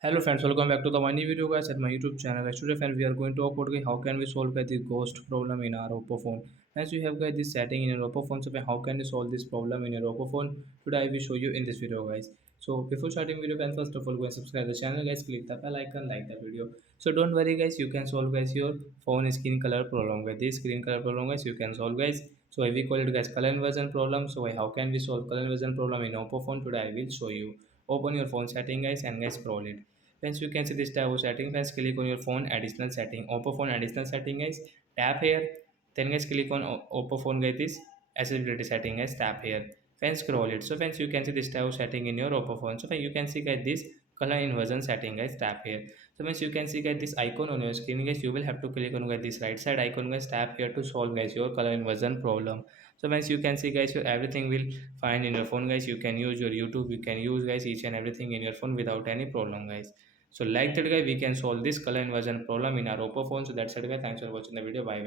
Hello friends, welcome back to the new video guys at my YouTube channel. Guys, today friends we are going to talk about guys, how can we solve guys, this ghost problem in our Oppo phone. As you have guys this setting in your Oppo phone, so how can you solve this problem in your Oppo phone? Today I will show you in this video guys. So before starting video guys, first of all go and subscribe the channel guys, click the bell icon, like the video. So don't worry guys, you can solve guys your phone screen color problem guys. This screen color problem guys you can solve guys. So we call it guys color inversion problem. So how can we solve color inversion problem in Oppo phone? Today I will show you. Open your phone setting guys and guys scroll it. Once you can see this type of setting, first click on your phone additional setting. Oppo phone additional setting guys. Tap here. Then guys click on Oppo phone guys this accessibility setting guys. Tap here. Then scroll it. So friends you can see this type of setting in your Oppo phone. So you can see guys this color inversion setting guys. Tap here. So once you can see guys this icon on your screen guys, you will have to click on guys this right side icon guys. Tap here to solve guys your color inversion problem. So once you can see guys your everything will fine in your phone guys. You can use your YouTube, you can use guys each and everything in your phone without any problem guys. So like that guy, we can solve this color inversion problem in our Oppo phone. So that's it guys. Thanks for watching the video. Bye guys.